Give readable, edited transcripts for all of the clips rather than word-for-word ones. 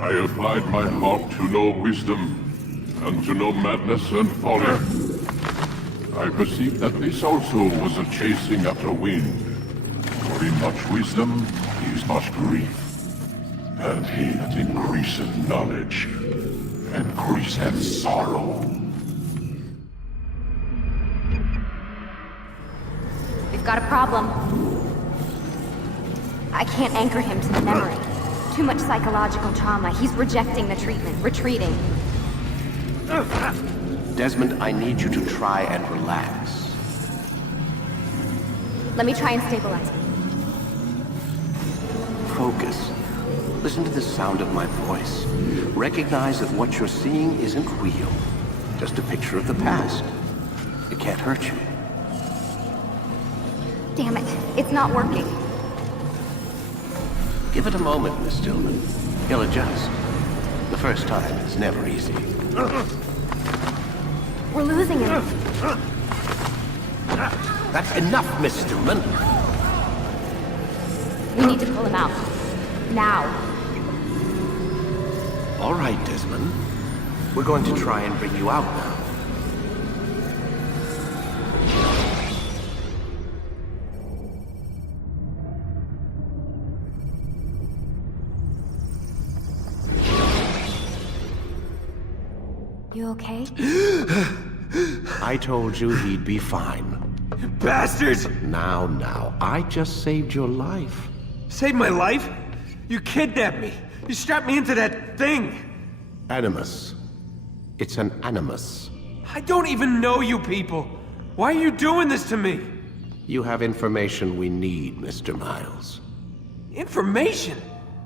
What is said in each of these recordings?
I applied my heart to know wisdom, and to know madness and folly. I perceived that this also was a chasing after wind. For in much wisdom is much grief, and he that increaseth knowledge increaseth sorrow. We've got a problem. I can't anchor him to the memory. Too much psychological trauma. He's rejecting the treatment, retreating. Desmond, I need you to try and relax. Let me try and stabilize him. Focus. Listen to the sound of my voice. Recognize that what you're seeing isn't real. Just a picture of the past. It can't hurt you. Damn it, it's not working. Give it a moment, Miss Stillman. He'll adjust. The first time is never easy. We're losing him. That's enough, Miss Stillman. We need to pull him out. Now. All right, Desmond. We're going to try and bring you out now. You okay? I told you he'd be fine. Bastards! Now, I just saved your life. Saved my life? You kidnapped me. You strapped me into that thing. Animus. It's an animus. I don't even know you people. Why are you doing this to me? You have information we need, Mr. Miles. Information?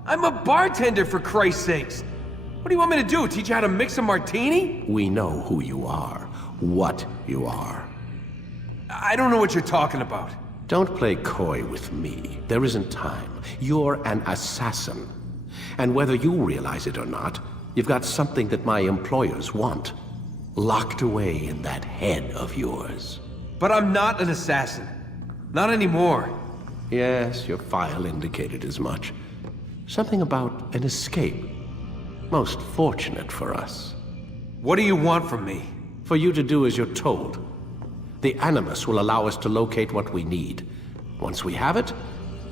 I'm a bartender, for Christ's sakes. What do you want me to do? Teach you how to mix a martini? We know who you are, what you are. I don't know what you're talking about. Don't play coy with me. There isn't time. You're an assassin. And whether you realize it or not, you've got something that my employers want. Locked away in that head of yours. But I'm not an assassin. Not anymore. Yes, your file indicated as much. Something about an escape. Most fortunate for us. What do you want from me? For you to do as you're told. The Animus will allow us to locate what we need. Once we have it,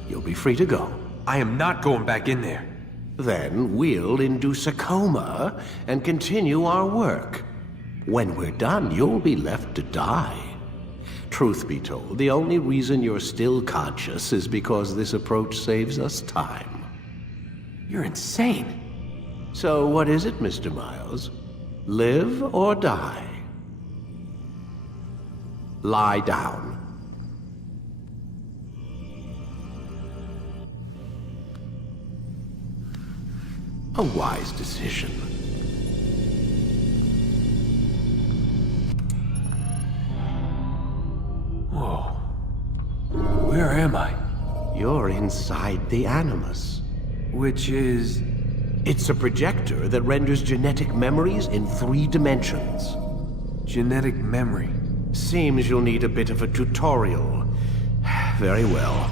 you'll be free to go. I am not going back in there. Then we'll induce a coma and continue our work. When we're done, you'll be left to die. Truth be told, the only reason you're still conscious is because this approach saves us time. You're insane. So what is it, Mr. Miles? Live or die? Lie down. A wise decision. Whoa. Where am I? You're inside the Animus. Which is... It's a projector that renders genetic memories in 3 dimensions. genetic memory. Seems you'll need a bit of a tutorial. Very well.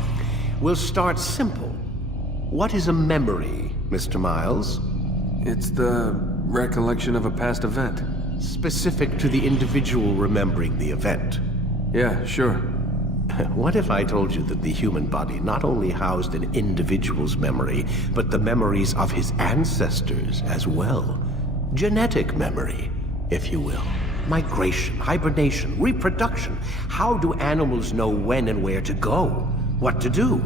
We'll start simple. What is a memory, Mr. Miles? It's the recollection of a past event. Specific to the individual remembering the event. Yeah, sure. What if I told you that the human body not only housed an individual's memory, but the memories of his ancestors as well? Genetic memory, if you will. Migration, hibernation, reproduction. How do animals know when and where to go? What to do?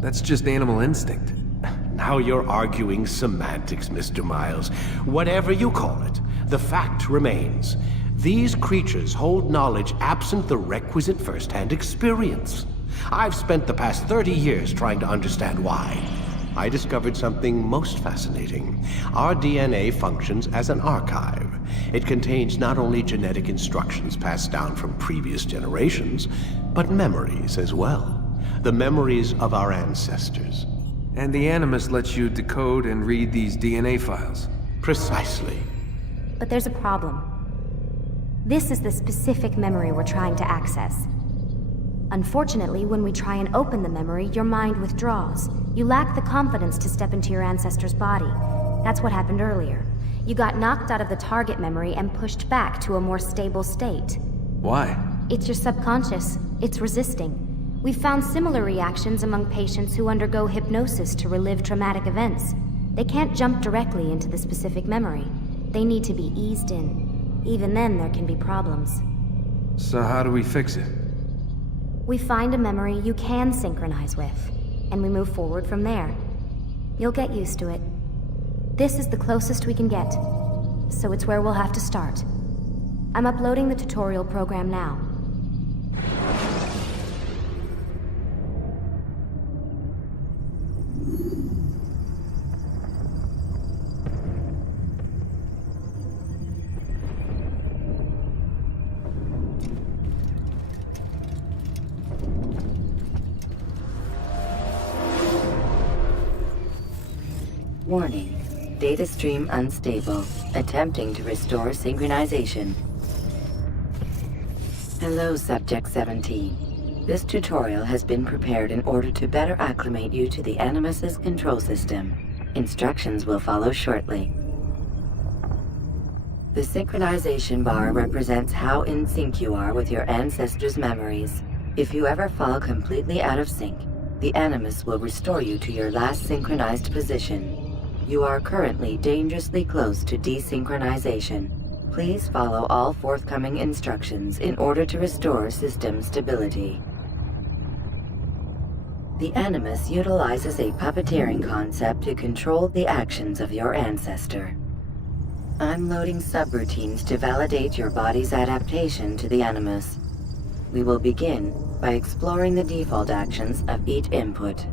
That's just animal instinct. Now you're arguing semantics, Mr. Miles. Whatever you call it, the fact remains. These creatures hold knowledge absent the requisite first-hand experience. I've spent the past 30 years trying to understand why. I discovered something most fascinating. Our DNA functions as an archive. It contains not only genetic instructions passed down from previous generations, but memories as well. The memories of our ancestors. And the Animus lets you decode and read these DNA files. Precisely. But there's a problem. This is the specific memory we're trying to access. Unfortunately, when we try and open the memory, your mind withdraws. You lack the confidence to step into your ancestor's body. That's what happened earlier. You got knocked out of the target memory and pushed back to a more stable state. Why? It's your subconscious. It's resisting. We've found similar reactions among patients who undergo hypnosis to relive traumatic events. They can't jump directly into the specific memory. They need to be eased in. Even then, there can be problems. So how do we fix it? We find a memory you can synchronize with, and we move forward from there. You'll get used to it. This is the closest we can get, so it's where we'll have to start. I'm uploading the tutorial program now. Warning. Data stream unstable. Attempting to restore synchronization. Hello, Subject 17. This tutorial has been prepared in order to better acclimate you to the Animus's control system. Instructions will follow shortly. The synchronization bar represents how in sync you are with your ancestors' memories. If you ever fall completely out of sync, the Animus will restore you to your last synchronized position. You are currently dangerously close to desynchronization. Please follow all forthcoming instructions in order to restore system stability. The Animus utilizes a puppeteering concept to control the actions of your ancestor. I'm loading subroutines to validate your body's adaptation to the Animus. We will begin by exploring the default actions of each input.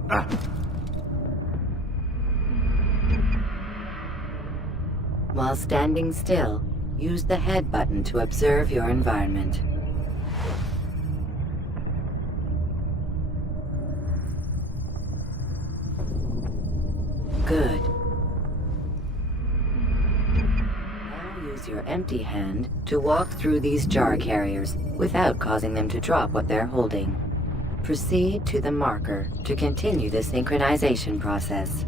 While standing still, use the head button to observe your environment. Good. Now use your empty hand to walk through these jar carriers without causing them to drop what they're holding. Proceed to the marker to continue the synchronization process.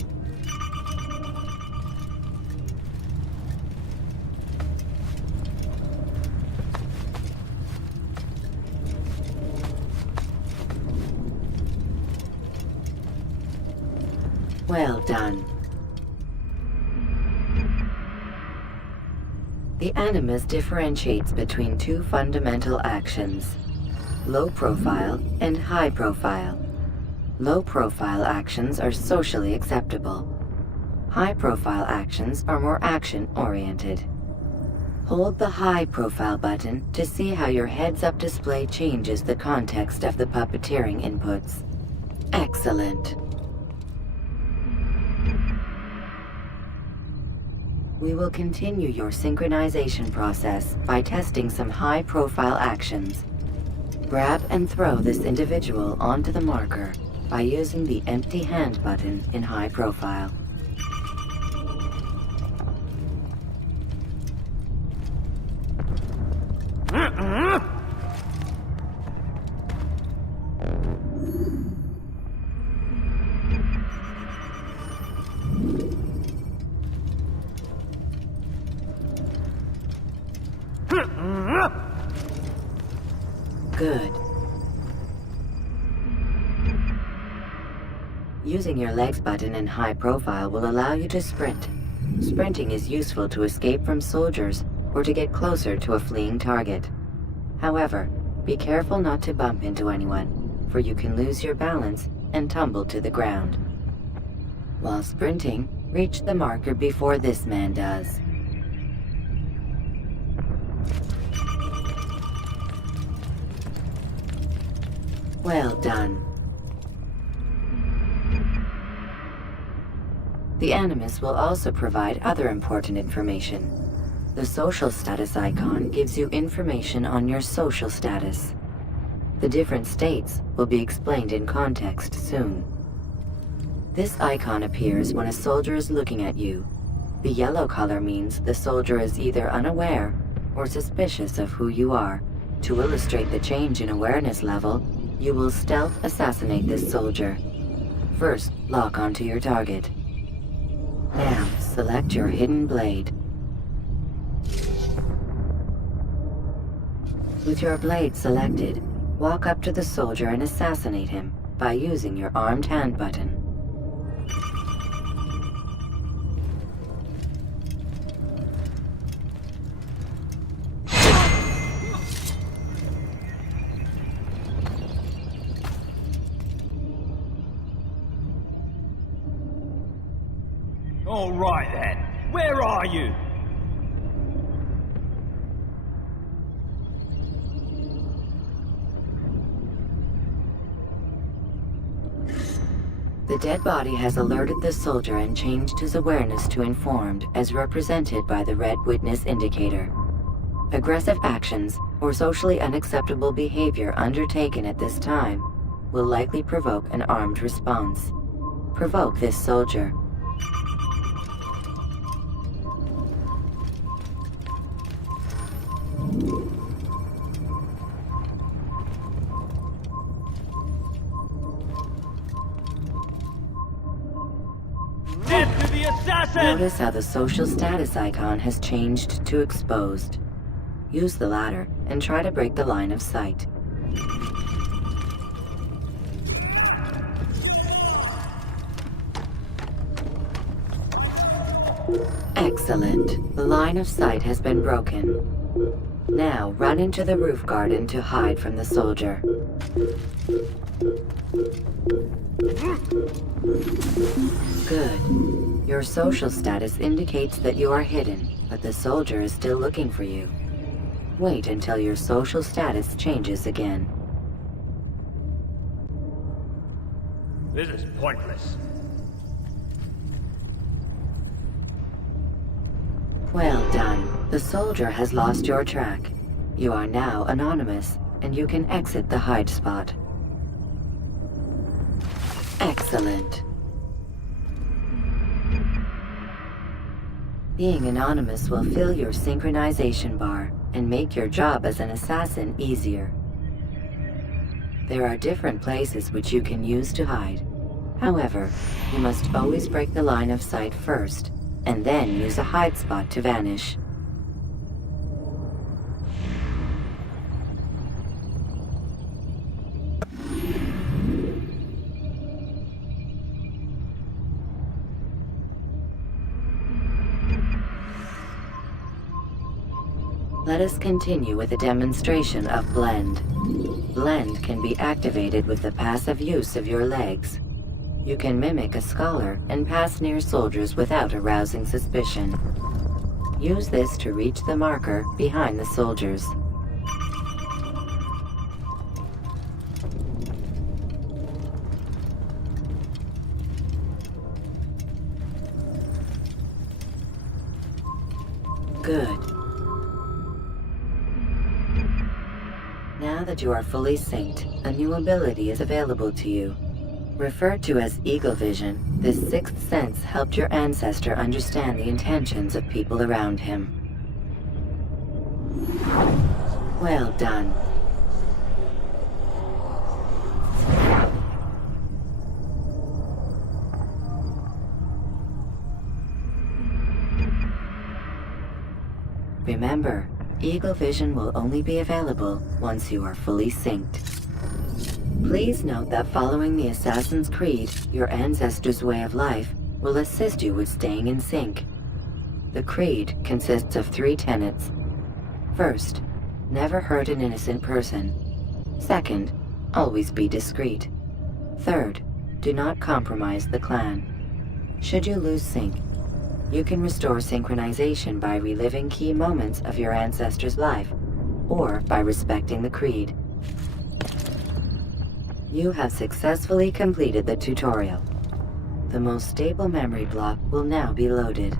Well done. The Animus differentiates between two fundamental actions: low profile and high profile. Low profile actions are socially acceptable. High profile actions are more action-oriented. Hold the high profile button to see how your heads-up display changes the context of the puppeteering inputs. Excellent. We will continue your synchronization process by testing some high-profile actions. Grab and throw this individual onto the marker by using the empty hand button in high profile. Good. Using your legs button in high profile will allow you to sprint. Sprinting is useful to escape from soldiers or to get closer to a fleeing target. However, be careful not to bump into anyone, for you can lose your balance and tumble to the ground. While sprinting, reach the marker before this man does. Well done. The Animus will also provide other important information. The social status icon gives you information on your social status. The different states will be explained in context soon. This icon appears when a soldier is looking at you. The yellow color means the soldier is either unaware or suspicious of who you are. To illustrate the change in awareness level, you will stealth assassinate this soldier. First, lock onto your target. Now, Select your hidden blade. With your blade selected, walk up to the soldier and assassinate him by using your armed hand button. All right then. Where are you? The dead body has alerted the soldier and changed his awareness to informed, as represented by the red witness indicator. Aggressive actions or socially unacceptable behavior undertaken at this time will likely provoke an armed response. Provoke this soldier. Death to the assassin! Notice how the social status icon has changed to exposed. Use the ladder and try to break the line of sight. Excellent. The line of sight has been broken. Now run into the roof garden to hide from the soldier. Good. Your social status indicates that you are hidden, but the soldier is still looking for you. Wait until your social status changes again. This is pointless. Well done. The soldier has lost your track. You are now anonymous, and you can exit the hide spot. Excellent. Being anonymous will fill your synchronization bar and make your job as an assassin easier. There are different places which you can use to hide. However, you must always break the line of sight first, and then use a hide spot to vanish. Let us continue with a demonstration of Blend. Blend can be activated with the passive use of your legs. You can mimic a scholar and pass near soldiers without arousing suspicion. Use this to reach the marker behind the soldiers. Good. Now that you are fully synced, a new ability is available to you. Referred to as Eagle Vision, this sixth sense helped your ancestor understand the intentions of people around him. Well done. Remember, Eagle Vision will only be available once you are fully synced. Please note that following the Assassin's Creed, your ancestors' way of life, will assist you with staying in sync. The Creed consists of 3 tenets. First, never hurt an innocent person. Second, always be discreet. Third, do not compromise the clan. Should you lose sync, you can restore synchronization by reliving key moments of your ancestor's life, or by respecting the Creed. You have successfully completed the tutorial. The most stable memory block will now be loaded.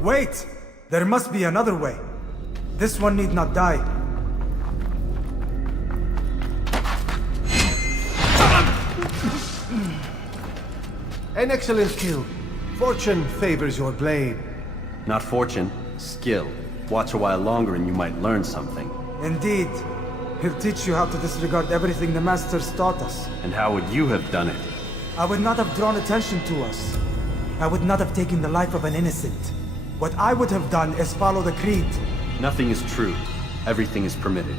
Wait! There must be another way. This one need not die. An excellent kill. Fortune favors your blade. Not fortune, skill. Watch a while longer and you might learn something. Indeed. He'll teach you how to disregard everything the Masters taught us. And how would you have done it? I would not have drawn attention to us. I would not have taken the life of an innocent. What I would have done is follow the creed. Nothing is true. Everything is permitted.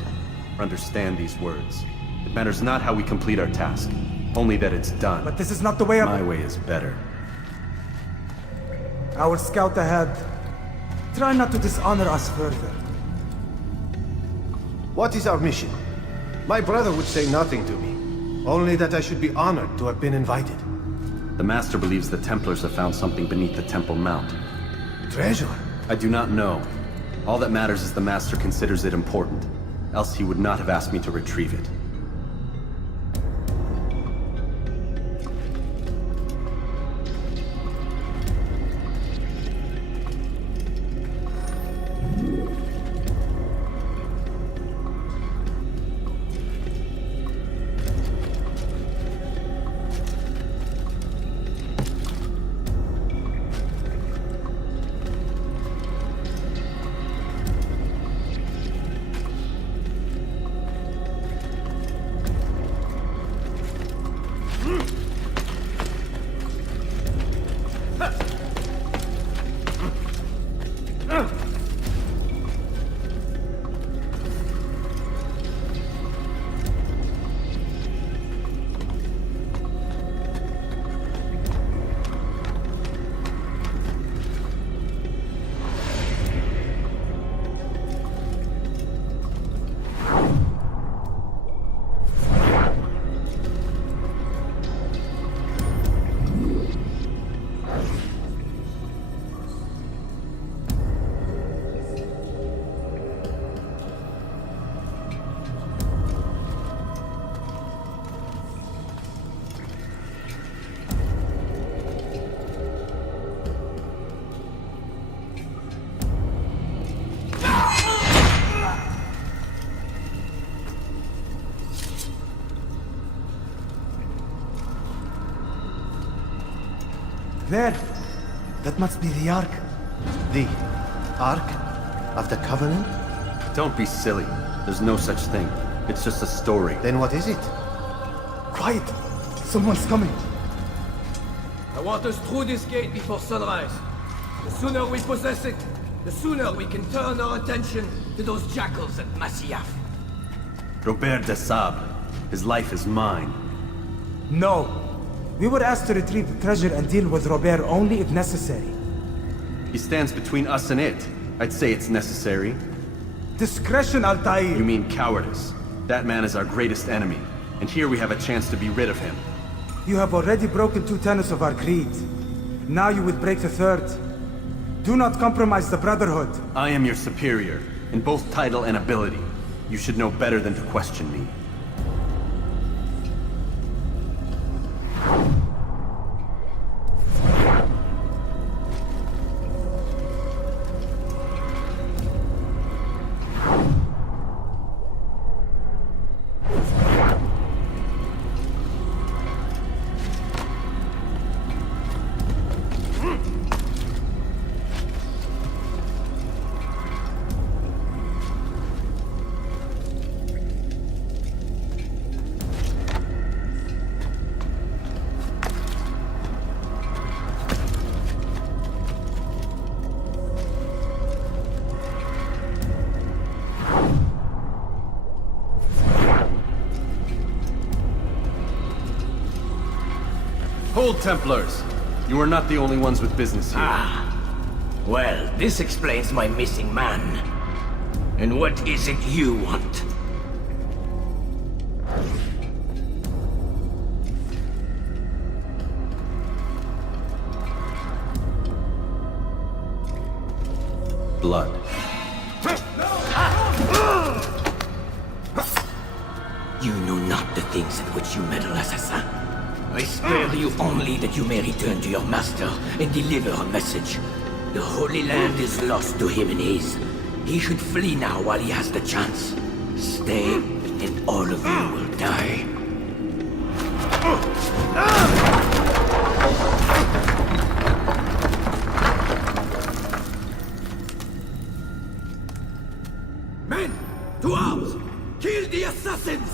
Understand these words. It matters not how we complete our task, only that it's done. But this is not the way My way is better. I will scout ahead. Try not to dishonor us further. What is our mission? My brother would say nothing to me. Only that I should be honored to have been invited. The Master believes the Templars have found something beneath the Temple Mount. Treasure? I do not know. All that matters is the Master considers it important. Else he would not have asked me to retrieve it. There! That must be the Ark. The Ark of the Covenant? Don't be silly. There's no such thing. It's just a story. Then what is it? Quiet! Someone's coming. I want us through this gate before sunrise. The sooner we possess it, the sooner we can turn our attention to those jackals at Masyaf. Robert de Sable. His life is mine. No. We were asked to retrieve the treasure and deal with Robert only if necessary. He stands between us and it. I'd say it's necessary. Discretion, Altair! You mean cowardice. That man is our greatest enemy, and here we have a chance to be rid of him. You have already broken 2 tenets of our creed. Now you would break the 3rd. Do not compromise the Brotherhood. I am your superior, in both title and ability. You should know better than to question me. Hold, Templars! You are not the only ones with business here. Well, this explains my missing man. And what is it you want? Blood. You know not the things in which you meddle, assassin. I spare you only that you may return to your master and deliver a message. The Holy Land is lost to him and his. He should flee now while he has the chance. Stay, and all of you will die. Men, to arms! Kill the assassins!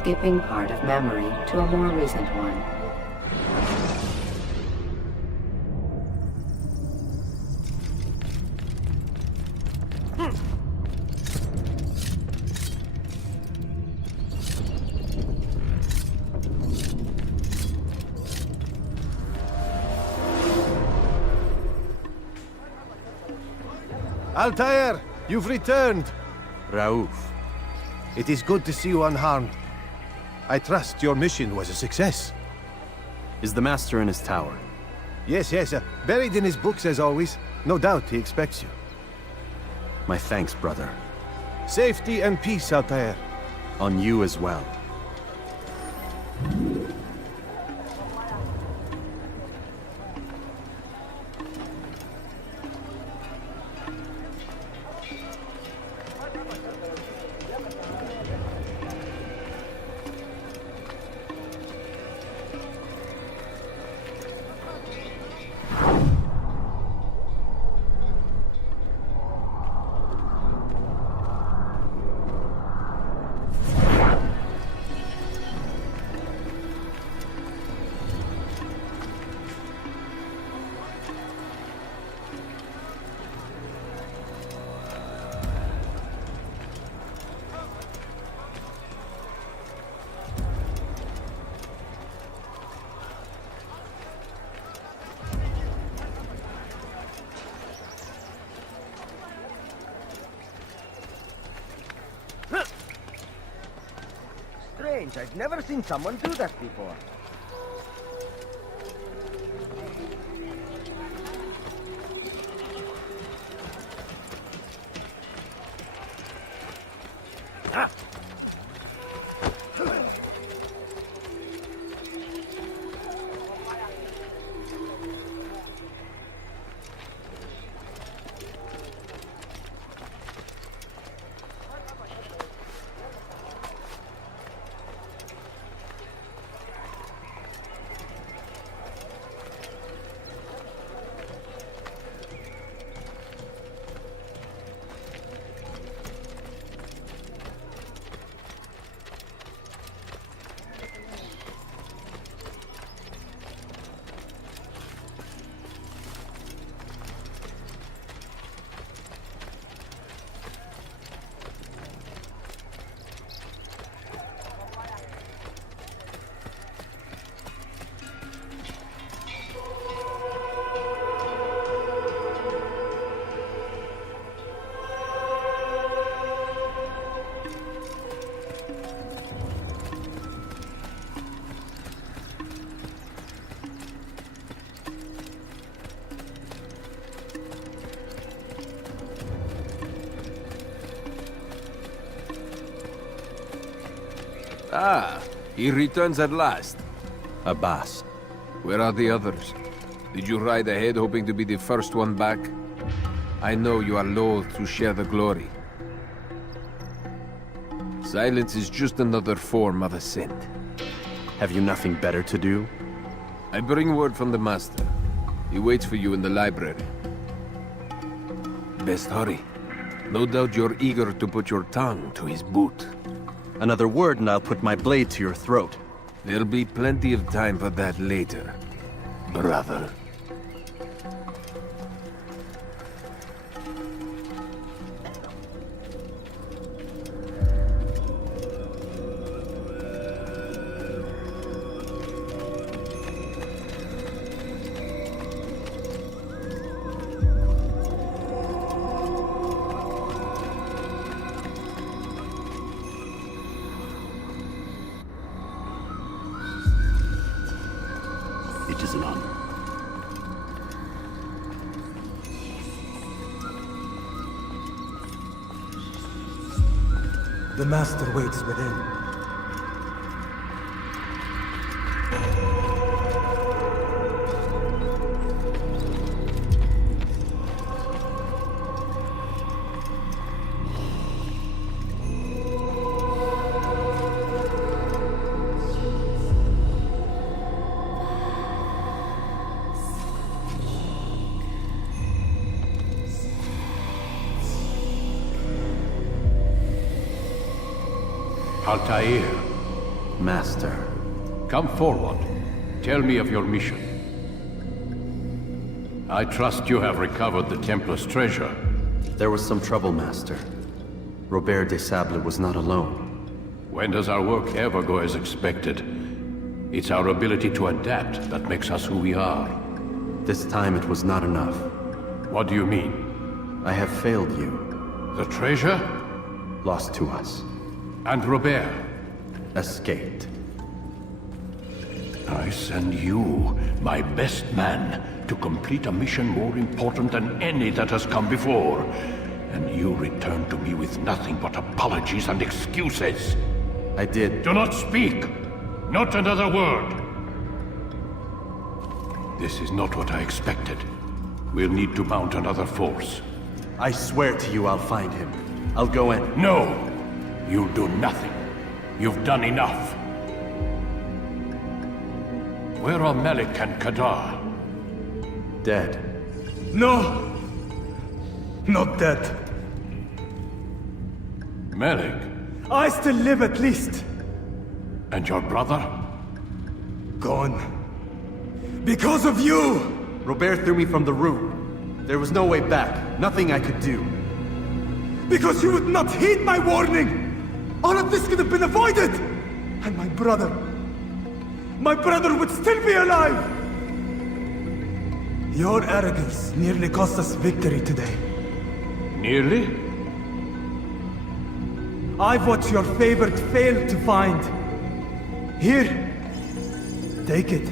Skipping part of memory to a more recent one. Altair, you've returned. Raouf. It is good to see you unharmed. I trust your mission was a success. Is the Master in his tower? Yes, buried in his books as always. No doubt he expects you. My thanks, brother. Safety and peace, Altair. On you as well. Strange, I've never seen someone do that before. Ah, he returns at last. Abbas. Where are the others? Did you ride ahead hoping to be the first one back? I know you are loath to share the glory. Silence is just another form of assent. Have you nothing better to do? I bring word from the Master. He waits for you in the library. Best hurry. No doubt you're eager to put your tongue to his boot. Another word and I'll put my blade to your throat. There'll be plenty of time for that later, brother. It is an honor. The Master waits within. Altair, Master. come forward. Tell me of your mission. I trust you have recovered the Templar's treasure. There was some trouble, Master. Robert de Sable was not alone. When does our work ever go as expected? It's our ability to adapt that makes us who we are. This time it was not enough. What do you mean? I have failed you. The treasure? Lost to us. And Robert? Escaped. I send you, my best man, to complete a mission more important than any that has come before. And you return to me with nothing but apologies and excuses. I did. Do not speak! Not another word! This is not what I expected. We'll need to mount another force. I swear to you I'll find him. I'll go in. No! You'll do nothing. You've done enough. Where are Melik and Kadar? Dead. No! Not dead. Melik? I still live at least. And your brother? Gone. Because of you! Robert threw me from the room. There was no way back. Nothing I could do. Because you would not heed my warning! All of this could have been avoided! And my brother would still be alive! Your arrogance nearly cost us victory today. Nearly? I've what your favorite failed to find. Here, take it.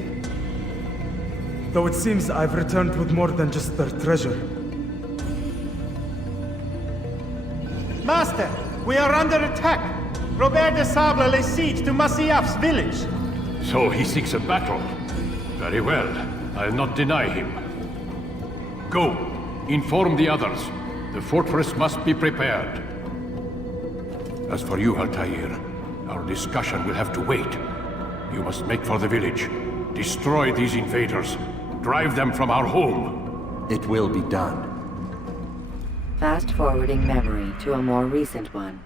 Though it seems I've returned with more than just their treasure. Master, we are under attack. Robert de Sable lays siege to Masyaf's village. So he seeks a battle. Very well. I'll not deny him. Go. Inform the others. The fortress must be prepared. As for you, Altair, our discussion will have to wait. You must make for the village. Destroy these invaders. Drive them from our home. It will be done. Fast-forwarding memory to a more recent one.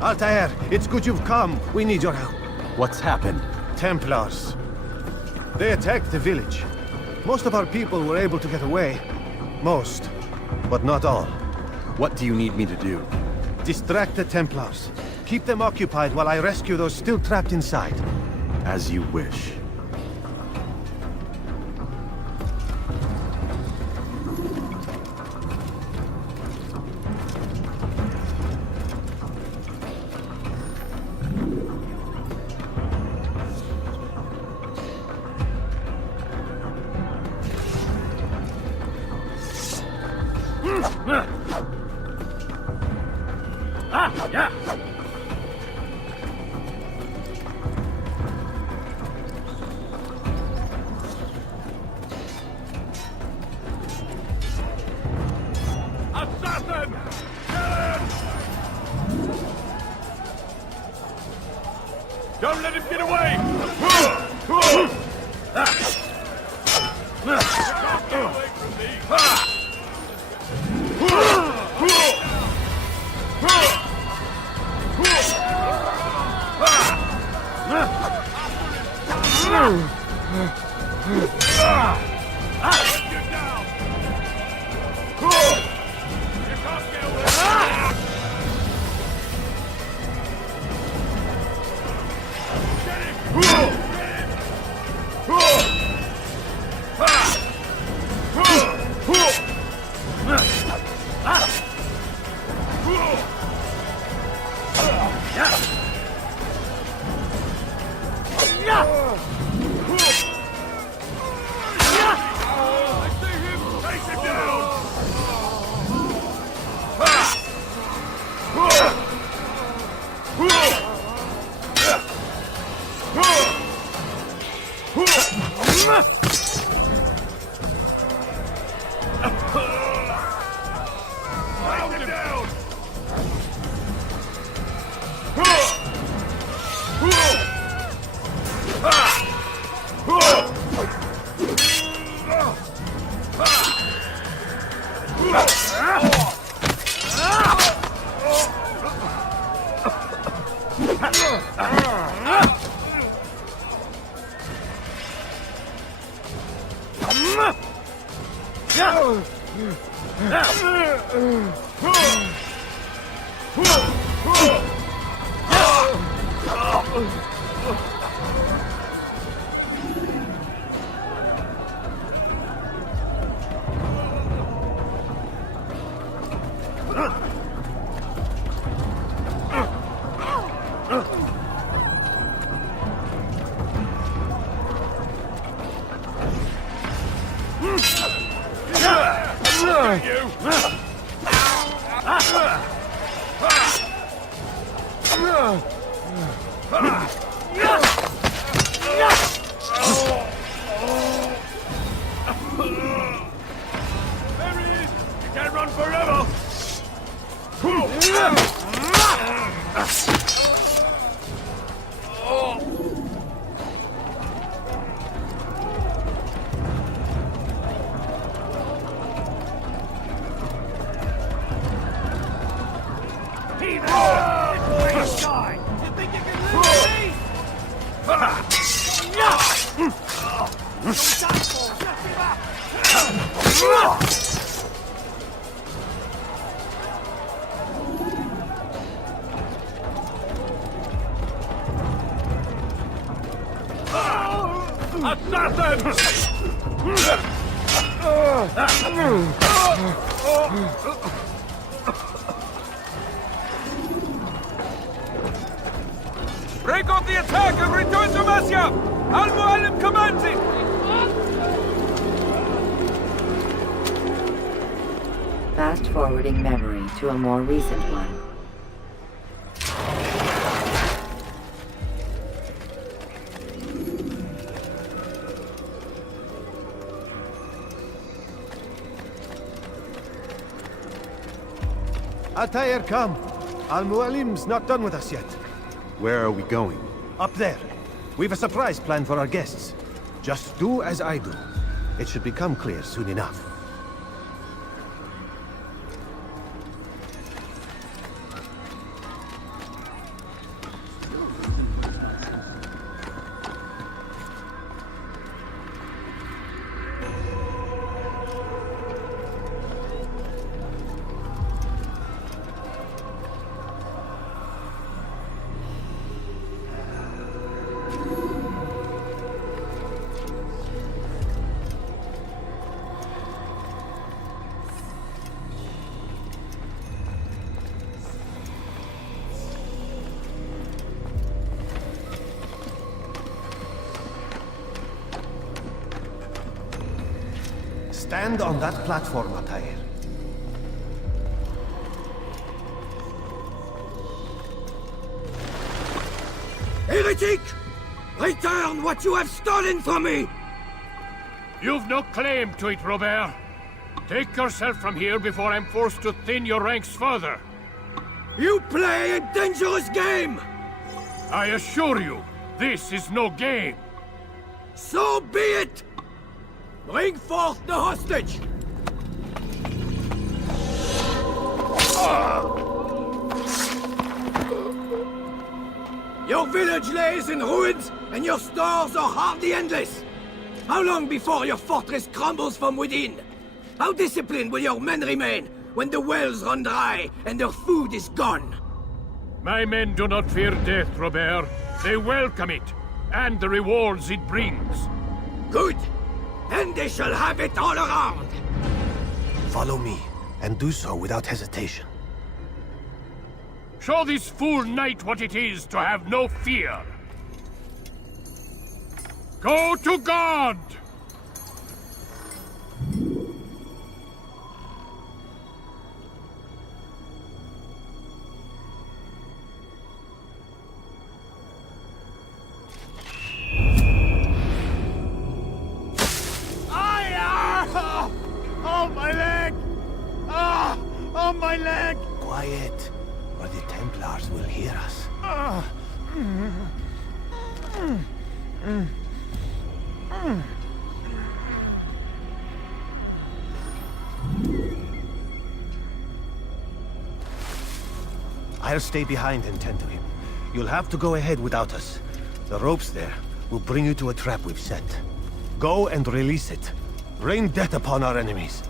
Altair, it's good you've come. We need your help. What's happened? Templars. They attacked the village. Most of our people were able to get away. Most, but not all. What do you need me to do? Distract the Templars. Keep them occupied while I rescue those still trapped inside. As you wish. Don't let him get away! Break off the attack and return to Masyaf! Al-Mualim commands it! Fast-forwarding memory to a more recent one. Altair, come. Al-Mualim's not done with us yet. Where are we going? Up there. We've a surprise plan for our guests. Just do as I do. It should become clear soon enough. Stand on that platform, Altair. Heretic! Return what you have stolen from me! You've no claim to it, Robert. Take yourself from here before I'm forced to thin your ranks further. You play a dangerous game! I assure you, this is no game. So be it! Bring forth the hostage! Your village lays in ruins, and your stores are hardly endless. How long before your fortress crumbles from within? How disciplined will your men remain when the wells run dry and their food is gone? My men do not fear death, Robert. They welcome it, and the rewards it brings. Good. Then they shall have it all around. Follow me, and do so without hesitation. Show this fool knight what it is to have no fear. Go to God! Oh, my leg! Ah! Oh, my leg! Quiet, or the Templars will hear us. I'll stay behind and tend to him. You'll have to go ahead without us. The ropes there will bring you to a trap we've set. Go and release it. Rain death upon our enemies.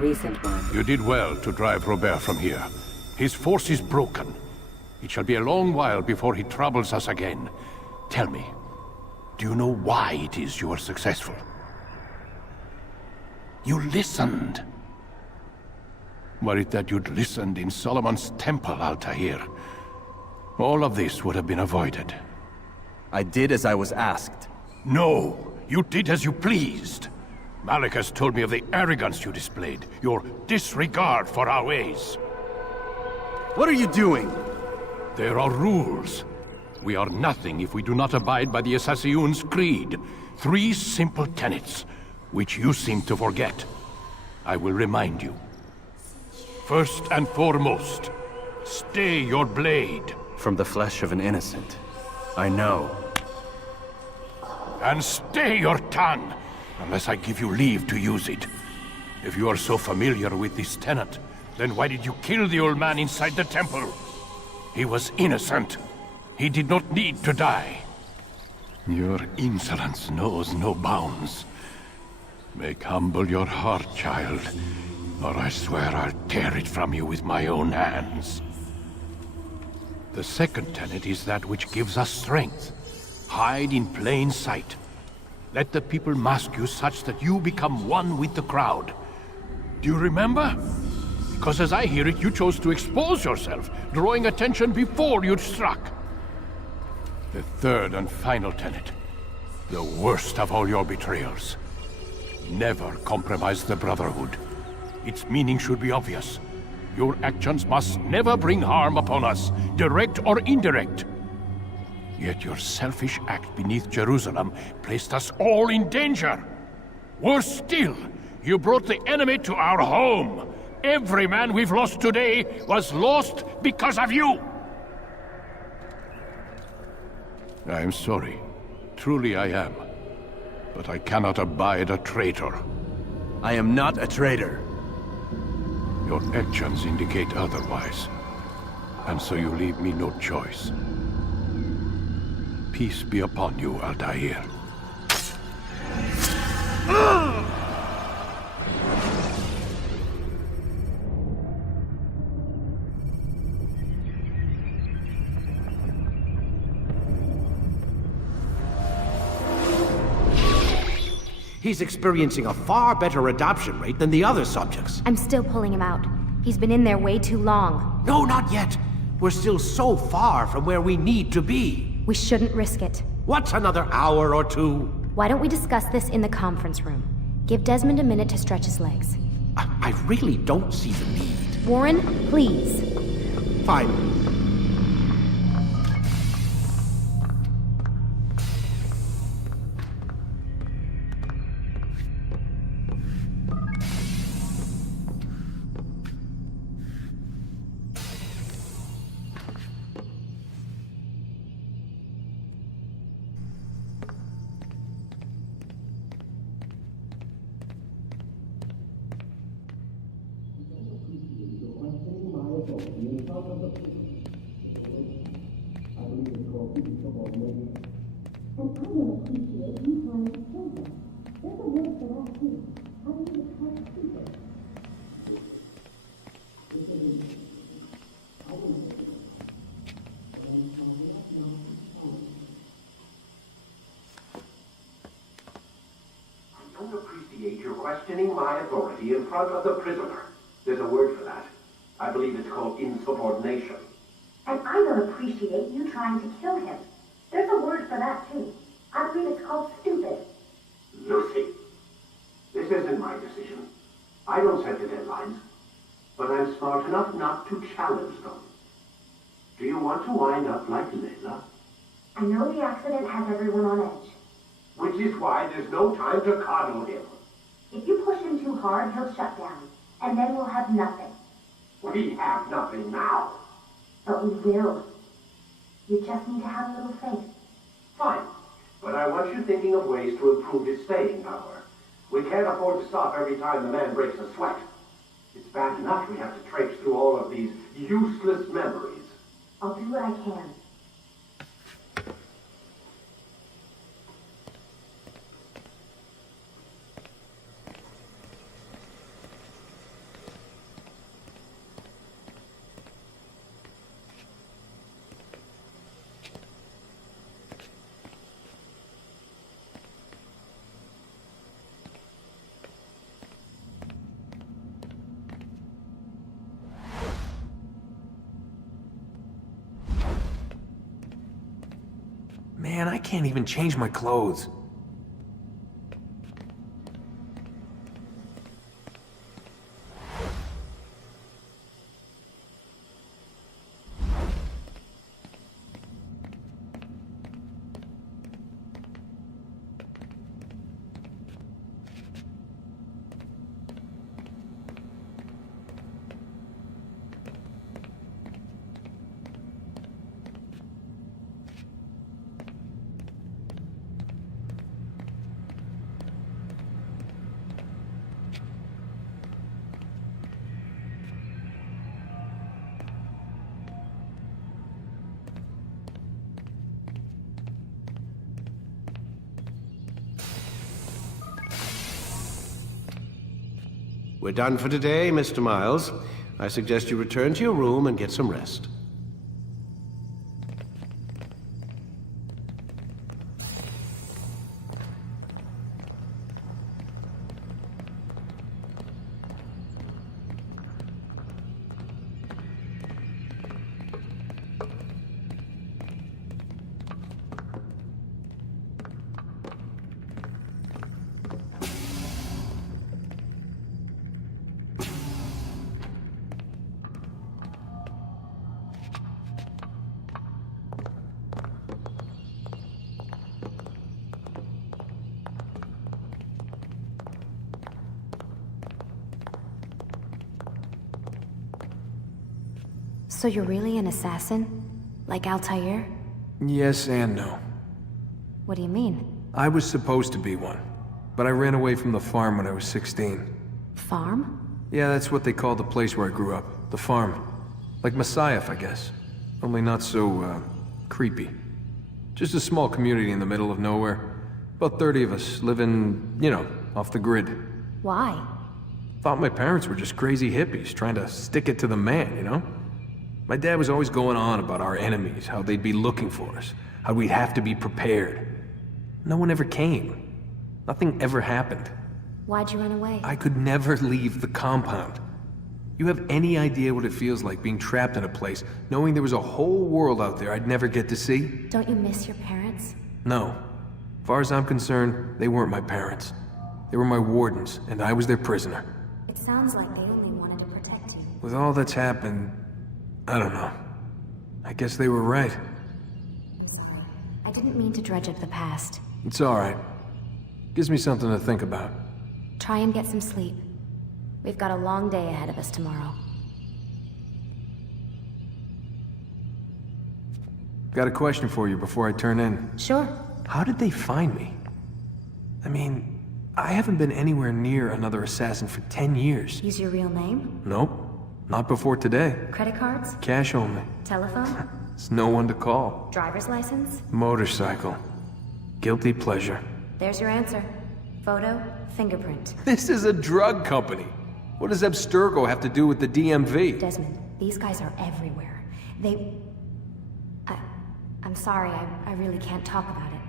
Recent one. You did well to drive Robert from here. His force is broken. It shall be a long while before he troubles us again. Tell me, do you know why it is you are successful? You listened. Were it that you'd listened in Solomon's temple, Altair, all of this would have been avoided. I did as I was asked. No, you did as you pleased. Malik has told me of the arrogance you displayed, your disregard for our ways. What are you doing? There are rules. We are nothing if we do not abide by the Assassin's creed. 3 simple tenets, which you seem to forget. I will remind you. First and foremost, stay your blade. From the flesh of an innocent. I know. And stay your tongue, unless I give you leave to use it. If you are so familiar with this tenet, then why did you kill the old man inside the temple? He was innocent. He did not need to die. Your insolence knows no bounds. Make humble your heart, child, or I swear I'll tear it from you with my own hands. The second tenet is that which gives us strength. Hide in plain sight. Let the people mask you such that you become one with the crowd. Do you remember? Because as I hear it, you chose to expose yourself, drawing attention before you'd struck. The third and final tenet. The worst of all your betrayals. Never compromise the Brotherhood. Its meaning should be obvious. Your actions must never bring harm upon us, direct or indirect. Yet your selfish act beneath Jerusalem placed us all in danger. Worse still, you brought the enemy to our home. Every man we've lost today was lost because of you. I am sorry. Truly I am. But I cannot abide a traitor. I am not a traitor. Your actions indicate otherwise. And so you leave me no choice. Peace be upon you, Altair. He's experiencing a far better adoption rate than the other subjects. I'm still pulling him out. He's been in there way too long. No, not yet. We're still so far from where we need to be. We shouldn't risk it. What's another hour or two? Why don't we discuss this in the conference room? Give Desmond a minute to stretch his legs. I really don't see the need. Warren, please. Fine. You're questioning my authority in front of the prisoner. There's a word for that. I believe it's called insubordination. And I don't appreciate you trying to kill him. There's a word for that, too. I believe it's called stupid. Lucy, this isn't my decision. I don't set the deadlines. But I'm smart enough not to challenge them. Do you want to wind up like Layla? I know the accident has everyone on edge. Which is why there's no time to coddle him. If you push him too hard, he'll shut down. And then we'll have nothing. We have nothing now. But we will. You just need to have a little faith. Fine. But I want you thinking of ways to improve his staying power. We can't afford to stop every time the man breaks a sweat. It's bad enough we have to traipse through all of these useless memories. I'll do what I can. Man, I can't even change my clothes. We're done for today, Mr. Miles. I suggest you return to your room and get some rest. So you're really an assassin? Like Altair? Yes and no. What do you mean? I was supposed to be one, but I ran away from the farm when I was 16. Farm? Yeah, that's what they called the place where I grew up. The farm. Like Messiah, I guess. Only not so, creepy. Just a small community in the middle of nowhere. About 30 of us, living, you know, off the grid. Why? Thought my parents were just crazy hippies, trying to stick it to the man, you know? My dad was always going on about our enemies, how they'd be looking for us, how we'd have to be prepared. No one ever came. Nothing ever happened. Why'd you run away? I could never leave the compound. You have any idea what it feels like being trapped in a place, knowing there was a whole world out there I'd never get to see? Don't you miss your parents? No. As far as I'm concerned, they weren't my parents. They were my wardens, and I was their prisoner. It sounds like they only wanted to protect you. With all that's happened, I don't know. I guess they were right. I'm sorry. I didn't mean to dredge up the past. It's alright. Gives me something to think about. Try and get some sleep. We've got a long day ahead of us tomorrow. Got a question for you before I turn in. Sure. How did they find me? I mean, I haven't been anywhere near another assassin for 10 years. Use your real name? Nope. Not before today. Credit cards? Cash only. Telephone? There's no one to call. Driver's license? Motorcycle. Guilty pleasure. There's your answer. Photo, fingerprint. This is a drug company. What does Abstergo have to do with the DMV? Desmond, these guys are everywhere. I'm sorry, I really can't talk about it.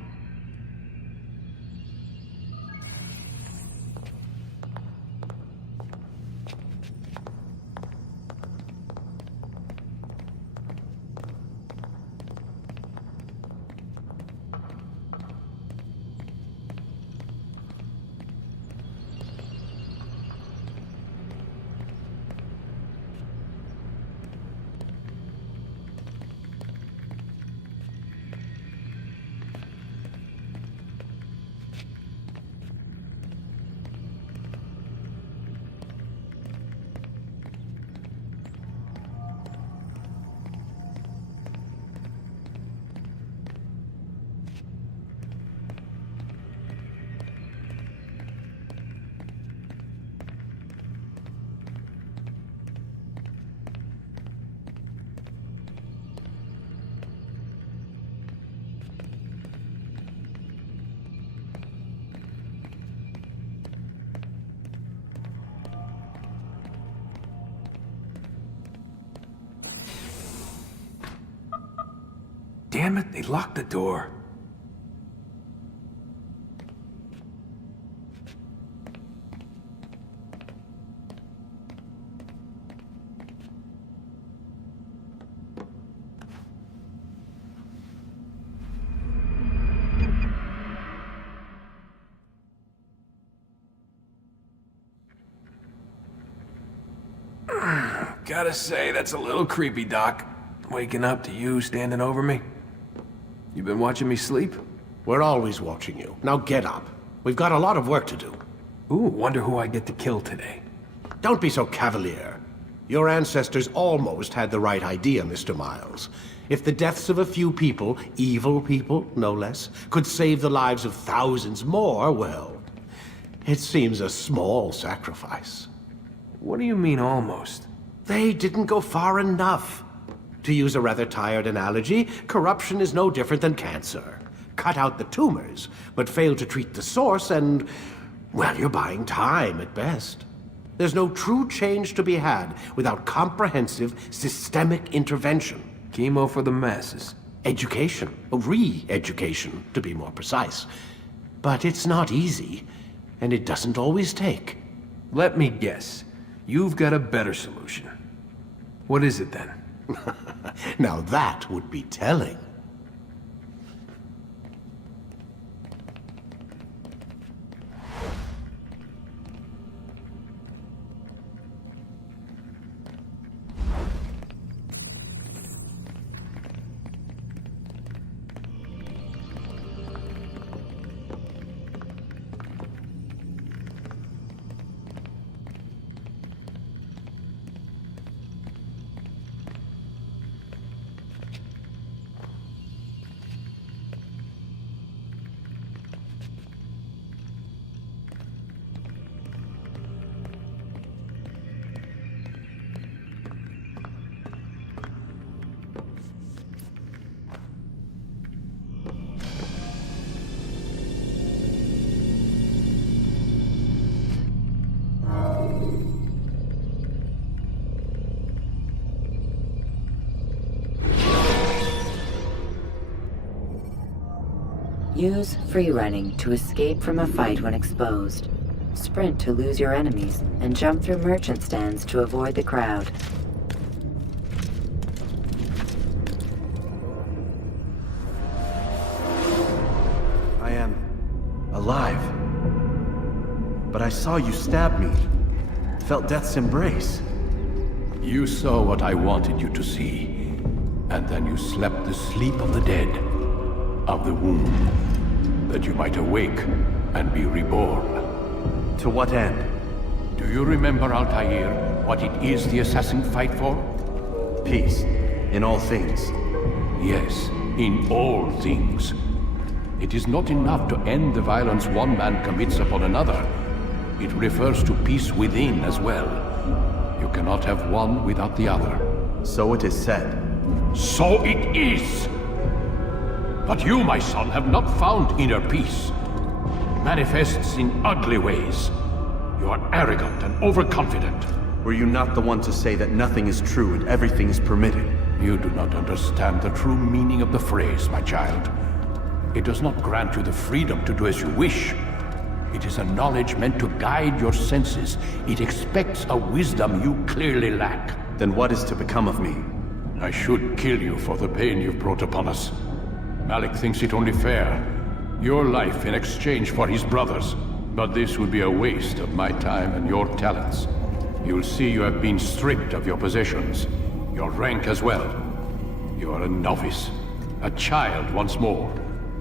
Damn it, they locked the door. Gotta say, that's a little creepy, Doc. Waking up to you standing over me. You been watching me sleep? We're always watching you. Now get up. We've got a lot of work to do. Ooh, wonder who I get to kill today. Don't be so cavalier. Your ancestors almost had the right idea, Mr. Miles. If the deaths of a few people, evil people, no less, could save the lives of thousands more, well, it seems a small sacrifice. What do you mean, almost? They didn't go far enough. To use a rather tired analogy, corruption is no different than cancer. Cut out the tumors, but fail to treat the source and, well, you're buying time at best. There's no true change to be had without comprehensive, systemic intervention. Chemo for the masses. Education. Re-education, to be more precise. But it's not easy, and it doesn't always take. Let me guess. You've got a better solution. What is it then? Now that would be telling. Use free running to escape from a fight when exposed. Sprint to lose your enemies, and jump through merchant stands to avoid the crowd. I am alive. But I saw you stab me. Felt death's embrace. You saw what I wanted you to see, and then you slept the sleep of the dead, of the womb, that you might awake and be reborn. To what end? Do you remember, Altair, what it is the assassins fight for? Peace. In all things. Yes, in all things. It is not enough to end the violence one man commits upon another. It refers to peace within as well. You cannot have one without the other. So it is said. So it is! But you, my son, have not found inner peace. Manifests in ugly ways. You are arrogant and overconfident. Were you not the one to say that nothing is true and everything is permitted? You do not understand the true meaning of the phrase, my child. It does not grant you the freedom to do as you wish. It is a knowledge meant to guide your senses. It expects a wisdom you clearly lack. Then what is to become of me? I should kill you for the pain you've brought upon us. Malik thinks it only fair. Your life in exchange for his brother's. But this would be a waste of my time and your talents. You'll see you have been stripped of your possessions. Your rank as well. You are a novice. A child once more.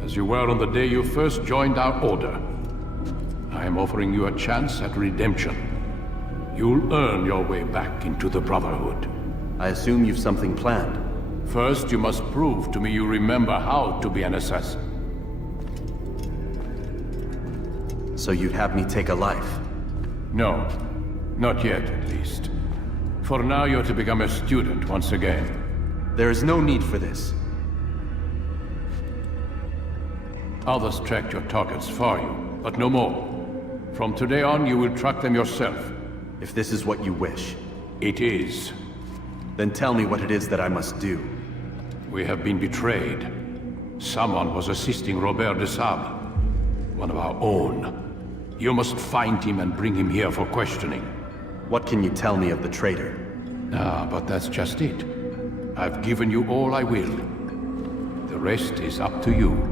As you were on the day you first joined our order. I am offering you a chance at redemption. You'll earn your way back into the Brotherhood. I assume you've something planned. First, you must prove to me you remember how to be an assassin. So you'd have me take a life? No. Not yet, at least. For now, you're to become a student once again. There is no need for this. Others tracked your targets for you, but no more. From today on, you will track them yourself. If this is what you wish. It is. Then tell me what it is that I must do. We have been betrayed. Someone was assisting Robert de Sable, one of our own. You must find him and bring him here for questioning. What can you tell me of the traitor? Ah, but that's just it. I've given you all I will. The rest is up to you.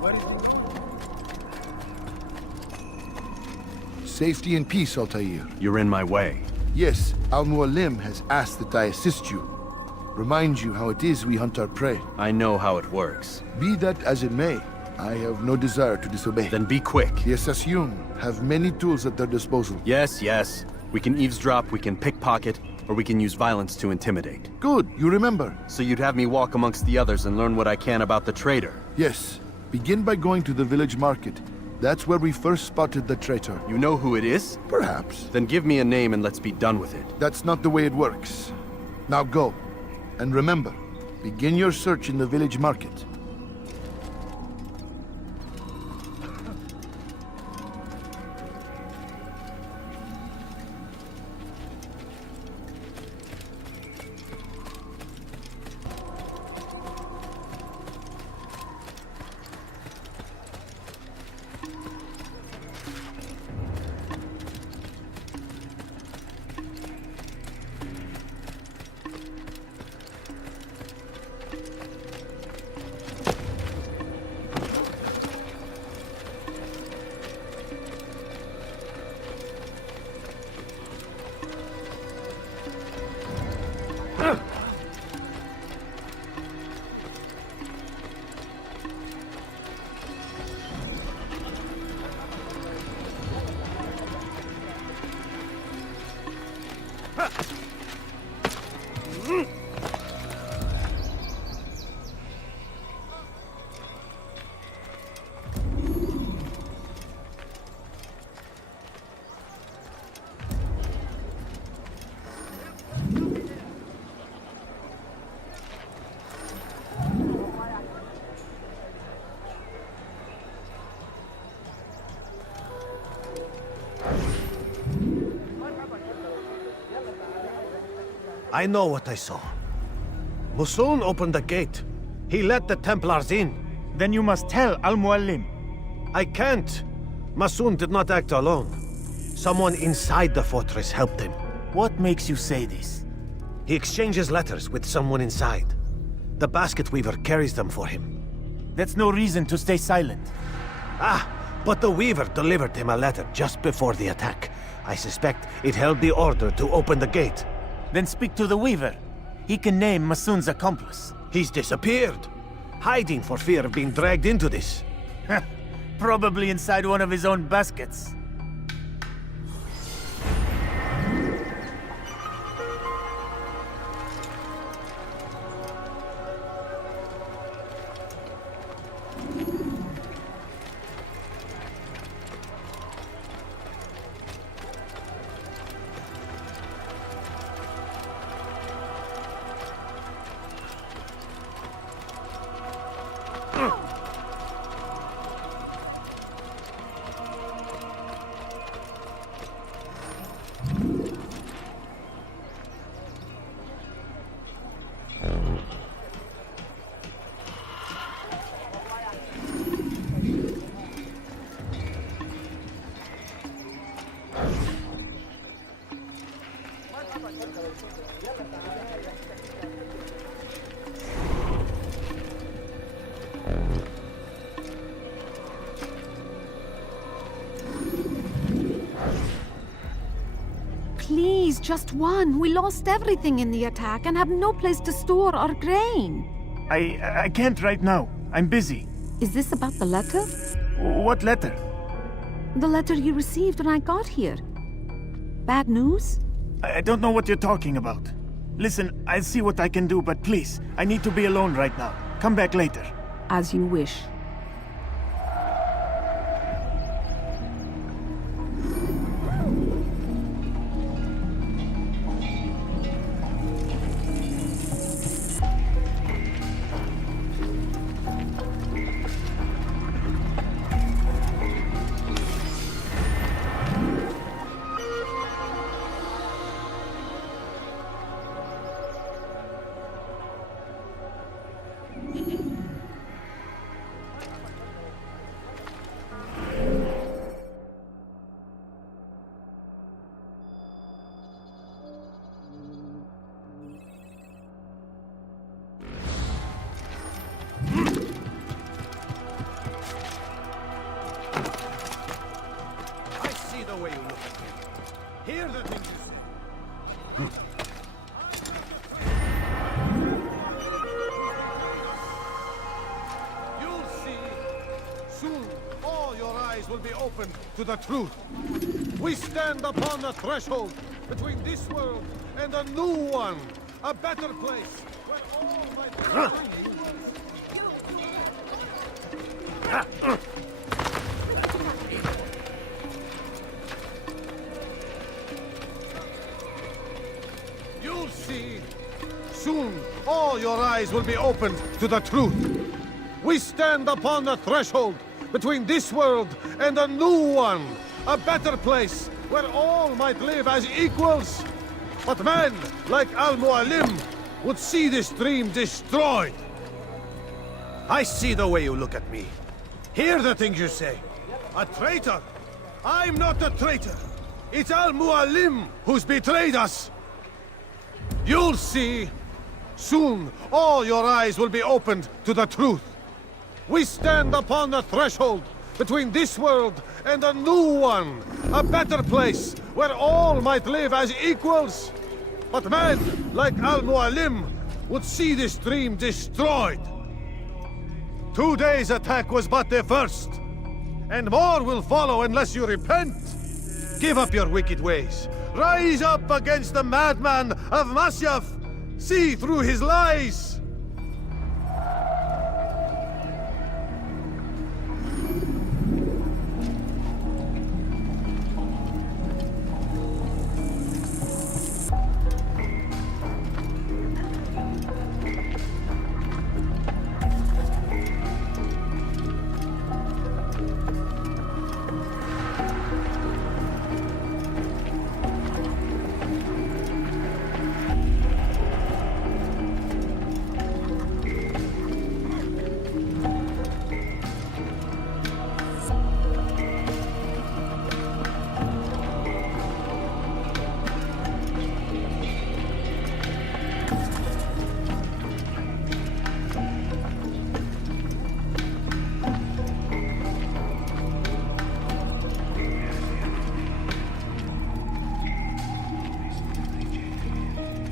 What is it? Safety and peace, Altair. You're in my way. Yes, Al-Mualim has asked that I assist you. Remind you how it is we hunt our prey. I know how it works. Be that as it may, I have no desire to disobey. Then be quick. The Assassin have many tools at their disposal. Yes, yes. We can eavesdrop, we can pickpocket, or we can use violence to intimidate. Good, you remember. So you'd have me walk amongst the others and learn what I can about the traitor? Yes. Begin by going to the village market. That's where we first spotted the traitor. You know who it is? Perhaps. Then give me a name and let's be done with it. That's not the way it works. Now go. And remember, begin your search in the village market. I know what I saw. Masoon opened the gate. He let the Templars in. Then you must tell Al-Mualim. I can't. Masoon did not act alone. Someone inside the fortress helped him. What makes you say this? He exchanges letters with someone inside. The basket weaver carries them for him. That's no reason to stay silent. Ah, but the weaver delivered him a letter just before the attack. I suspect it held the order to open the gate. Then speak to the weaver. He can name Masoon's accomplice. He's disappeared. Hiding for fear of being dragged into this. Probably inside one of his own baskets. Please, just one. We lost everything in the attack and have no place to store our grain. I can't right now. I'm busy. Is this about the letter? What letter? The letter you received when I got here. Bad news? I don't know what you're talking about. Listen, I'll see what I can do, but please, I need to be alone right now. Come back later. As you wish. You'll see. Soon, all your eyes will be opened to the truth. We stand upon the threshold between this world and a new one. A better place where all might be. You'll see. Soon, all your eyes will be opened to the truth. We stand upon the threshold between this world and a new one. A better place where all might live as equals. But men like Al-Mualim would see this dream destroyed. I see the way you look at me. Hear the things you say. A traitor? I'm not a traitor. It's Al-Mualim who's betrayed us. You'll see. Soon, all your eyes will be opened to the truth. We stand upon the threshold between this world and a new one. A better place where all might live as equals. But men like Al-Mualim would see this dream destroyed. Today's attack was but the first. And more will follow unless you repent. Give up your wicked ways. Rise up against the madman of Masyaf. See through his lies.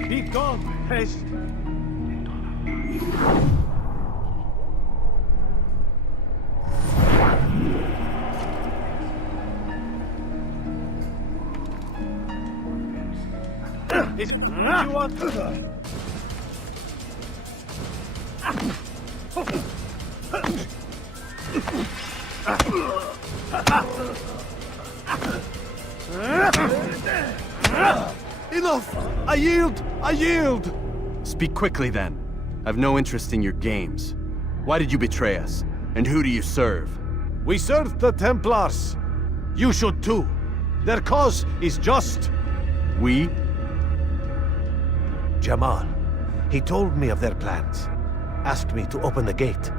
Be gone, haste! You want to... Enough! I yield! I yield! Speak quickly then. I've no interest in your games. Why did you betray us? And who do you serve? We serve the Templars. You should too. Their cause is just. We? Jamal. He told me of their plans. Asked me to open the gate.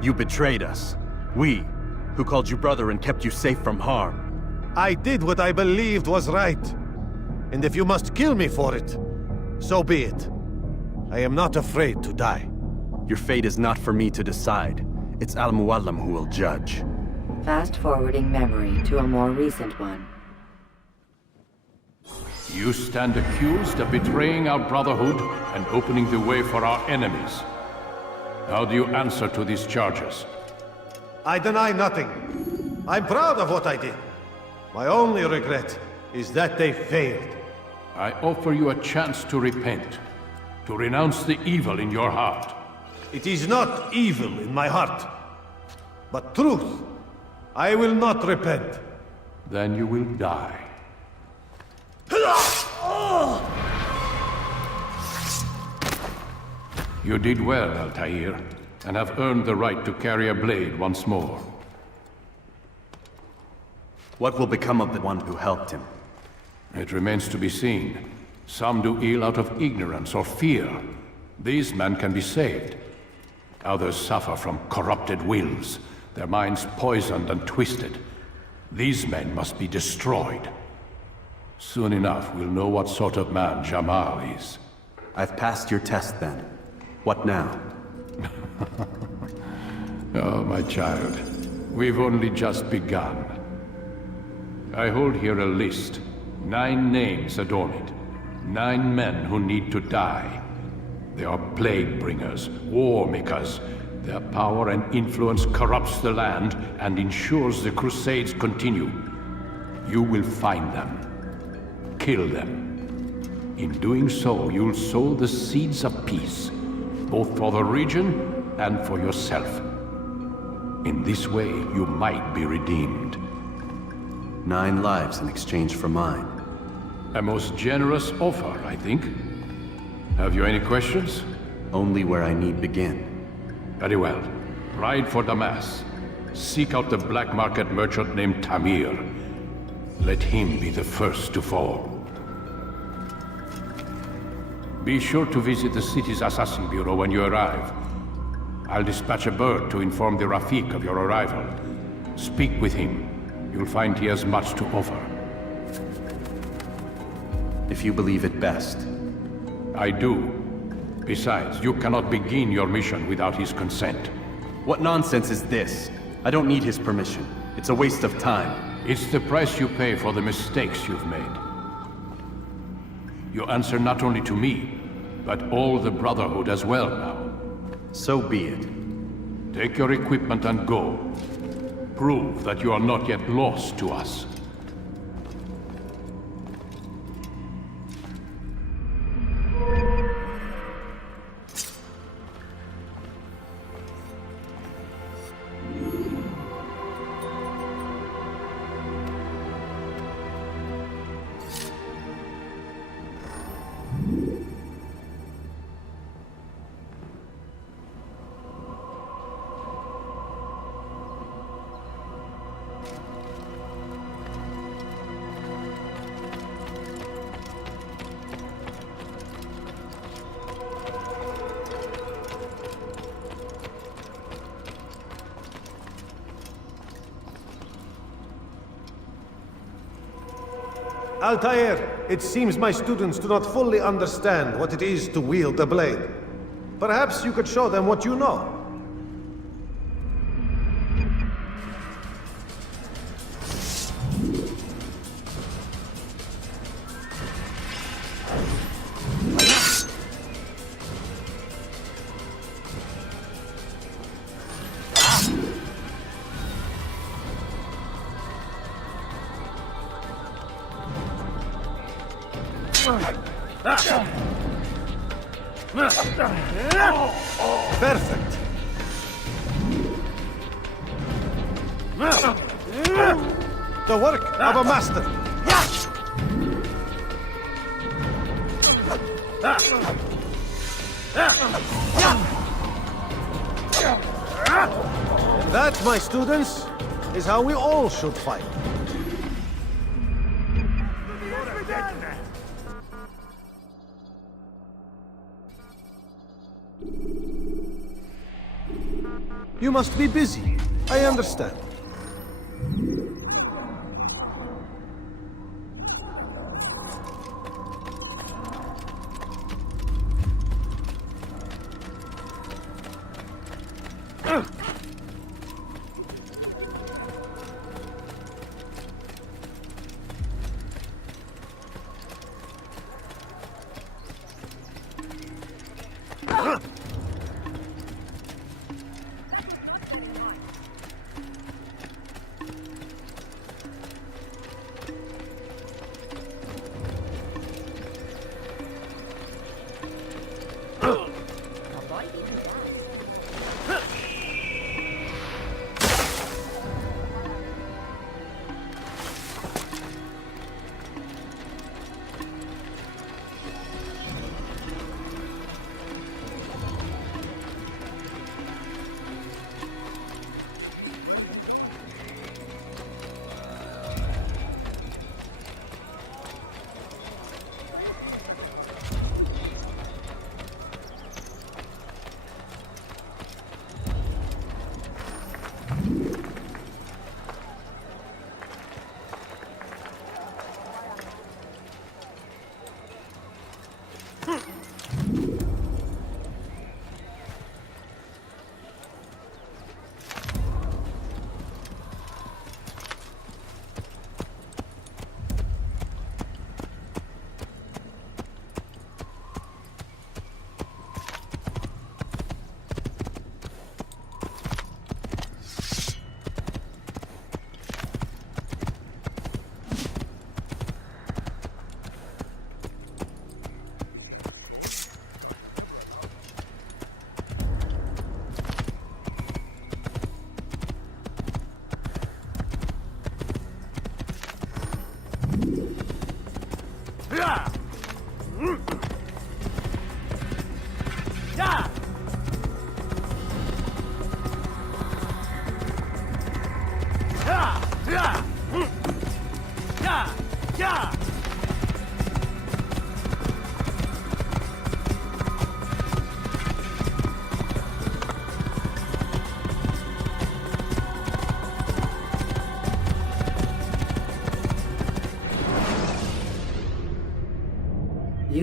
You betrayed us. We, who called you brother and kept you safe from harm. I did what I believed was right. And if you must kill me for it, so be it. I am not afraid to die. Your fate is not for me to decide. It's Al-Mualim who will judge. Fast-forwarding memory to a more recent one. You stand accused of betraying our Brotherhood and opening the way for our enemies. How do you answer to these charges? I deny nothing. I'm proud of what I did. My only regret is that they failed. I offer you a chance to repent, to renounce the evil in your heart. It is not evil in my heart, but truth. I will not repent. Then you will die. You did well, Altair, and have earned the right to carry a blade once more. What will become of the one who helped him? It remains to be seen. Some do ill out of ignorance or fear. These men can be saved. Others suffer from corrupted wills, their minds poisoned and twisted. These men must be destroyed. Soon enough, we'll know what sort of man Jamal is. I've passed your test then. What now? Oh, my child. We've only just begun. I hold here a list. 9 names adorn it. 9 men who need to die. They are plague bringers, war makers. Their power and influence corrupts the land and ensures the Crusades continue. You will find them. Kill them. In doing so, you'll sow the seeds of peace, both for the region and for yourself. In this way, you might be redeemed. 9 lives in exchange for mine. A most generous offer, I think. Have you any questions? Only where I need begin. Very well. Ride for Damas. Seek out the black market merchant named Tamir. Let him be the first to fall. Be sure to visit the city's assassin bureau when you arrive. I'll dispatch a bird to inform the Rafik of your arrival. Speak with him. You'll find he has much to offer. If you believe it best. I do. Besides, you cannot begin your mission without his consent. What nonsense is this? I don't need his permission. It's a waste of time. It's the price you pay for the mistakes you've made. You answer not only to me, but all the Brotherhood as well now. So be it. Take your equipment and go. Prove that you are not yet lost to us. Altair, it seems my students do not fully understand what it is to wield a blade. Perhaps you could show them what you know. Perfect. The work of a master. That, my students, is how we all should fight. You must be busy. I understand.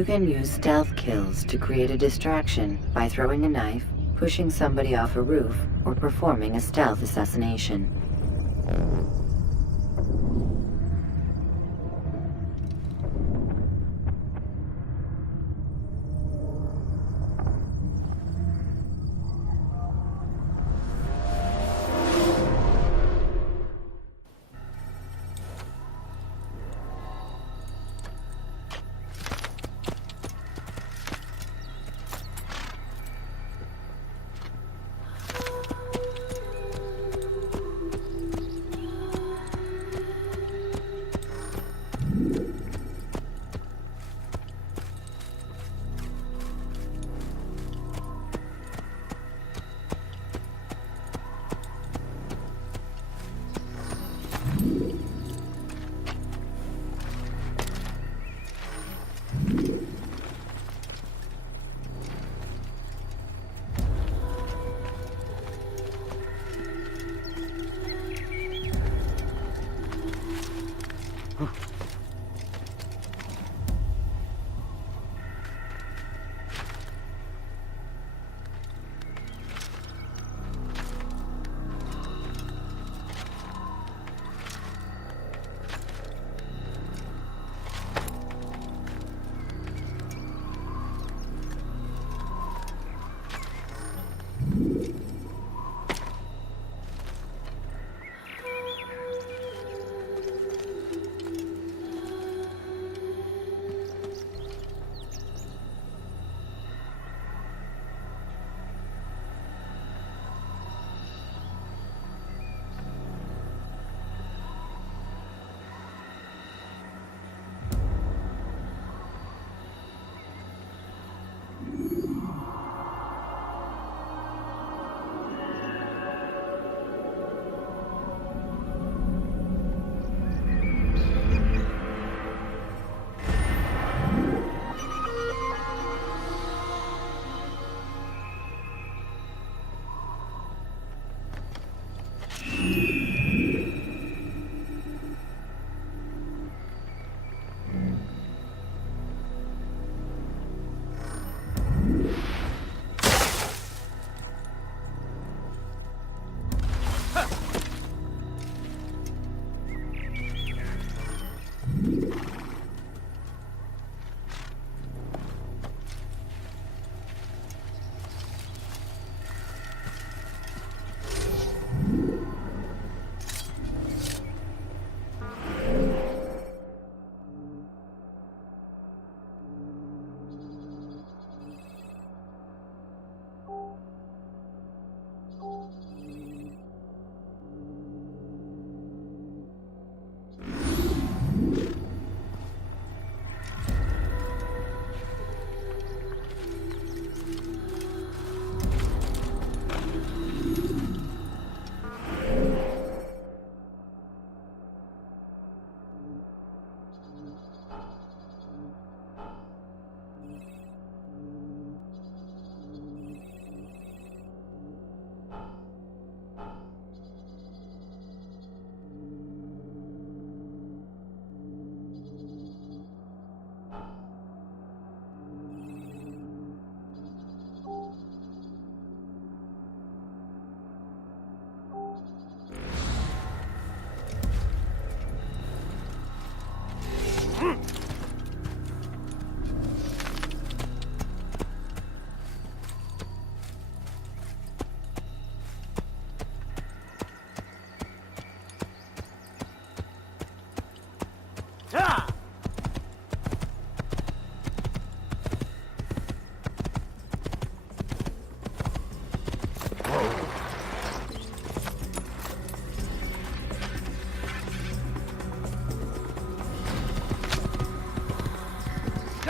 You can use stealth kills to create a distraction by throwing a knife, pushing somebody off a roof, or performing a stealth assassination.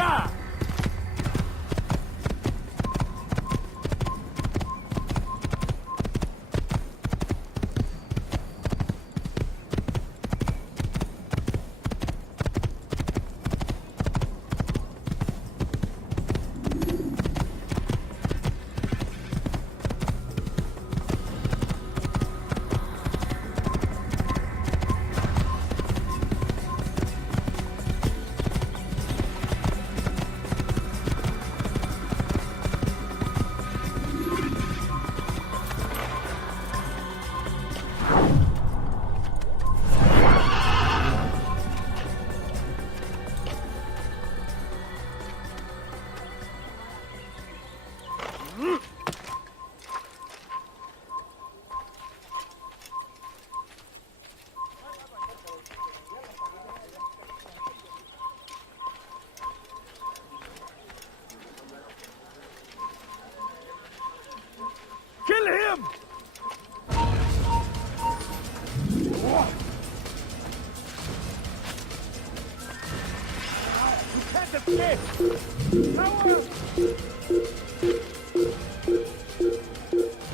die! Kill him! You can't escape! Power!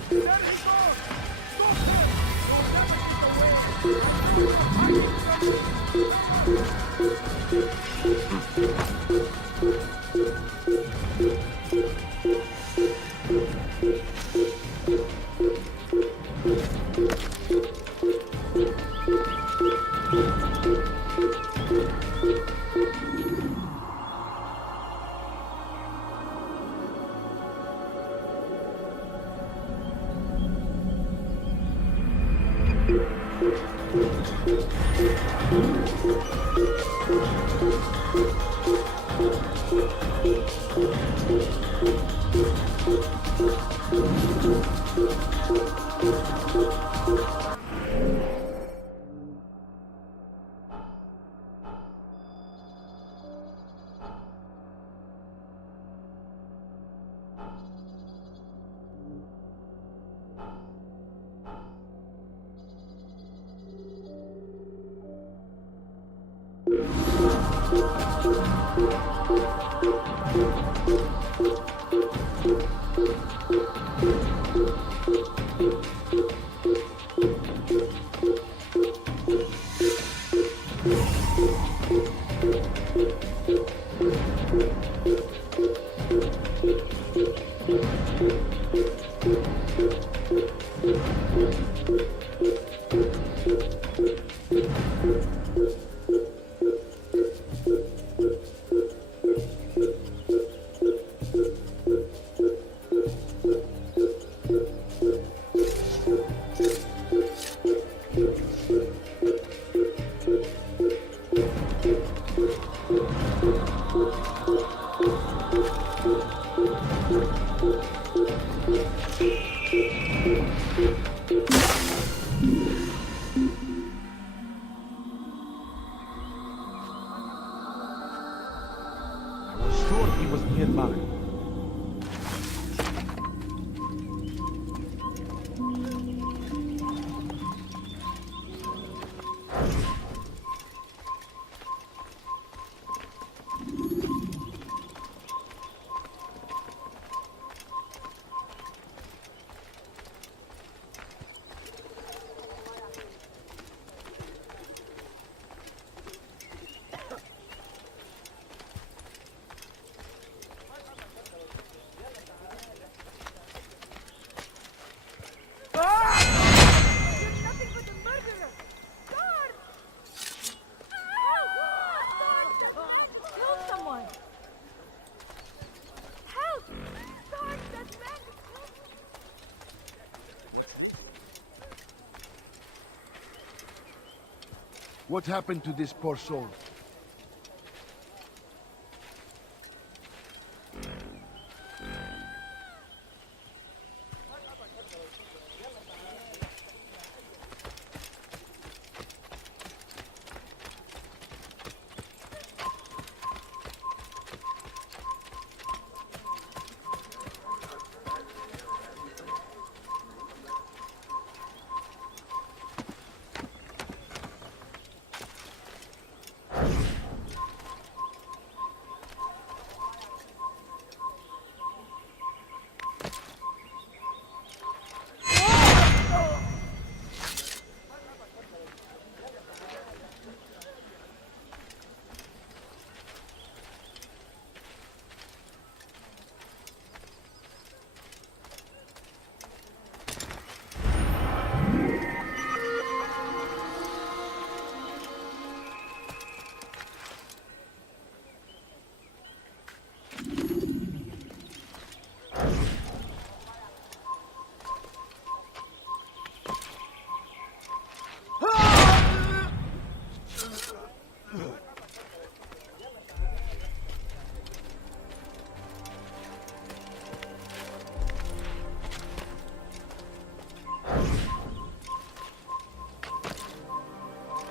There he goes! Stop him! You'll never What happened to this poor soul?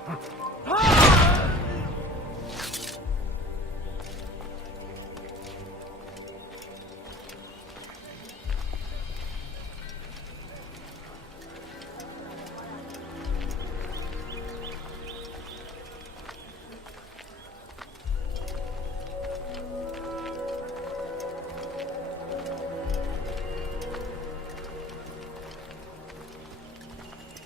Huh.